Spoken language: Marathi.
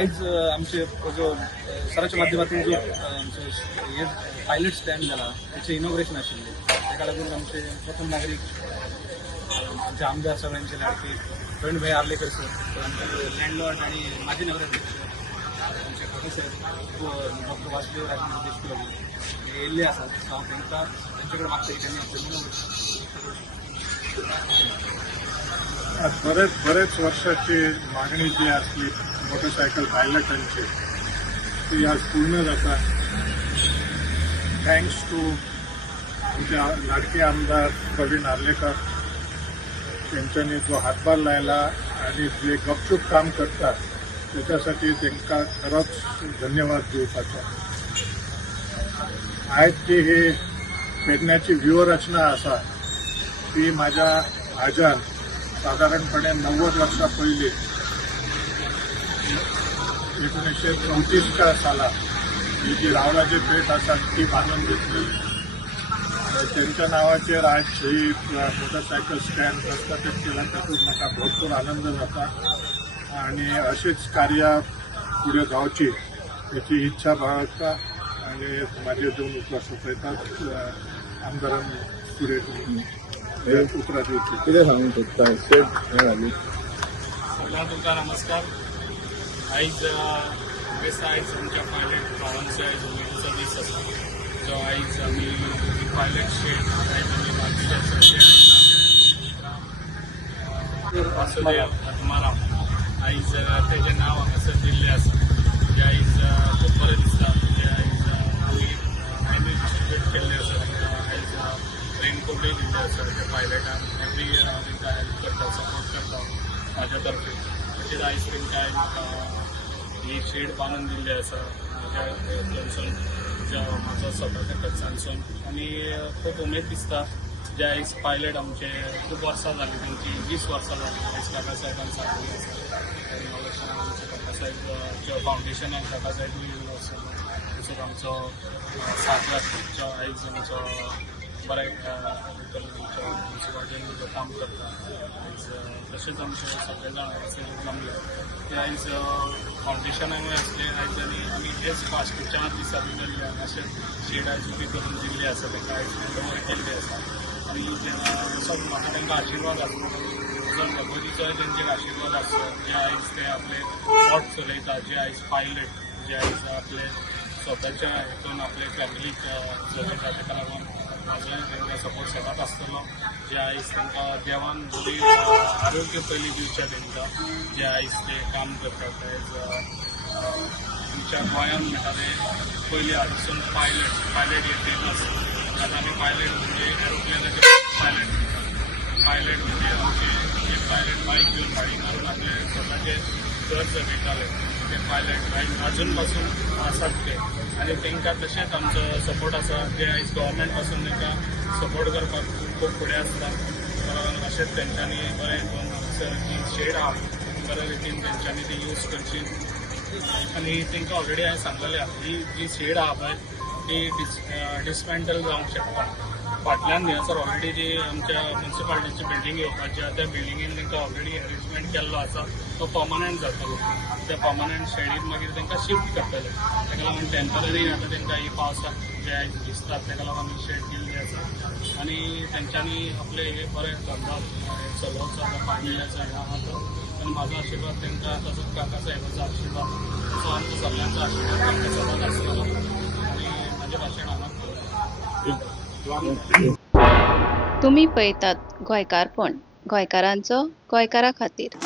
आयज आमचे जो सराच्या माध्यमातून जो हे पायलट स्टँड झाला त्याचे इनॉग्रेशन आशिल्ले ताका लागून आमचे प्रथम नागरिक आमचे आमदार सगळ्यांचे लाडके प्रवीणभाई आर्लेकर सर, आमचे लँडलॉर्ड आणि माजी नगराध्यक्ष आमचे प्रोफेसर डॉक्टर वासुदेव राजेंद्र देशमुख हे येयल्ले आसात. हांव त्यांच्याकडे मागता की त्यांनी आपले बरेच वर्षाची मागणी जी असली मोटरसायकल पायलटांची ती आज पूर्ण जाता. थँक्स टू आमचे लाडके आमदार प्रवीण आर्लेकर त्यांच्यानी जो हातभार लायला आणि जे गपचूप काम करतात त्याच्यासाठी त्यांना खरंच धन्यवाद दिवपाचा. आज जी ही पेडण्याची व्यूहरचना आसा ती माझ्या आजान साधारणपणे 90 वर्षा पयलीं 1934 साला ही जी रावळाची पेट आसा ती बांदून घेतली. त्यांच्या नावाचेर आज ही मोटरसायकल स्टँड प्रस्थापित केला तातूंत म्हाका भरपूर आनंद जाता आणि अशीच कार्यां फुडें जावची याची इच्छा बाळगता आणि माझे दोन उतर सोपयतात. आमदारान फुडें उतरां दिवची कितें सांगूंक सोदता स्टेट घाली सगळ्यांक तुमकां नमस्कार. आयज आयज आमच्या पायलट भावांचो आयज उमेदीचो दीस आसा जो आयज आमी पायलट शेड आयज आमी वासुदेव आत्माराम आयज तेजें नांव हांगासर दिल्लें आसा. जें आयज खूब बरें दिसता. जें आयज आमी हांवें डिस्ट्रिब्यूट केल्लें आसा तांकां आयज रेनकोटूय दिल्ले आसा त्या पायलटान. एवरी इयर हांव तांकां हेल्प करता, सपोर्ट करता म्हाज्या तर्फे. तशेंच आयज तांकां म्हाका ही शेड बांदून दिल्ली आसा म्हज्या थंयसून म्हाजो स्वताच्या खर्चांसून आनी खूब उमेद दिसता. जे आयज पायलट आमचे खूब वर्सां जालीं तांची 20 वर्सां जालीं आयज काका साहेबान सांगलेली आसा. इनोवेशनाक आमचे काका साहेब जो फावंडेशनाक काका साहेब येयल्लो आसा तसोच आमचो साथीदार जो आयज आमचो बरें म्युन्सिपाल्टीन जो काम करता आयज तशेंच आमचे सगळे जाण हांगासर जमले ते आयज फावंडेशनाकूय आसले आयज आमी हेच फास्टच्या दिसा भितर अशें शेड आयज उबी करून दिल्ली आसा तांकां आयज दवर केल्ली आसा. आनी असो म्हाका तांकां आशिर्वाद आसलो जो भगवतीचोय तांचेर आशिर्वाद आसलो जे आयज ते आपले पोट चलयता. जे आयज पायलट जे आयज आपले स्वताच्या हितून आपले फॅमिलीक चलयता ताका लागून म्हाजोय तांकां सपोर्ट सदांच आसतलो. जे आयज तांकां देवान बरी आरोग्य पयलीं दिवचें तांकां जे आयज ते काम करतात. आयज आमच्या गोंयांत म्हणटा ते पयलीं हाडून पायलट हे फेमस. आतां आमी पायलट म्हणजे एरोप्लेनाचे पायलट म्हणजे आमचे जे पायलट बायक घेवन गाडी मारून आपले स्वताचे घर जगयताले ते पायलट आयज अजून पासून आसात ते. आनी तांकां तशेंच आमचो सपोर्ट आसा जे आयज गव्हर्मेंट पासून तांकां सपोर्ट करपाक खूब फुडें आसता. अशेंच तेंच्यांनी बरें हांगासर जी शेड आहा बरे रितीन तेंच्यांनी ती यूज करची. आनी तांकां ऑलरेडी हांवें सांगलेलें आहा ही जी शेड आहा पळय ती डिसमेंटल जावंक शकता. फाटल्यान न्ही ऑलरेडी जी आमच्या म्युन्सिपाल्टीची बिल्डींग येवपाची आहा त्या बिल्डिंगेन तांकां ऑलरेडी अरेंजमेंट केल्लो आसा तो पर्मनंट जातलो. त्या पर्मनंट शेडीन मागीर तांकां शिफ्ट करतले. ताका लागून टेम्पररी आतां तांकां ही पावसाक जे आयज दिसतात ताका लागून ही शेड दिल्ली आसा. आनी तेंच्यांनी आपले हे बरें धंदो चलोवचो फायनान्साचो हे आहा तो. आनी म्हाजो आशिर्वाद तांकां तसोच काका साहेबाचो आशिर्वाद तसो आमचो सगळ्यांचो आशिर्वाद तांकां सदांच आसतलो. आनी म्हाजें भाशण हांगा तुम्ही पळयतात गोंयकारपण, गोंयकारांचो गोंयकारा खातीर.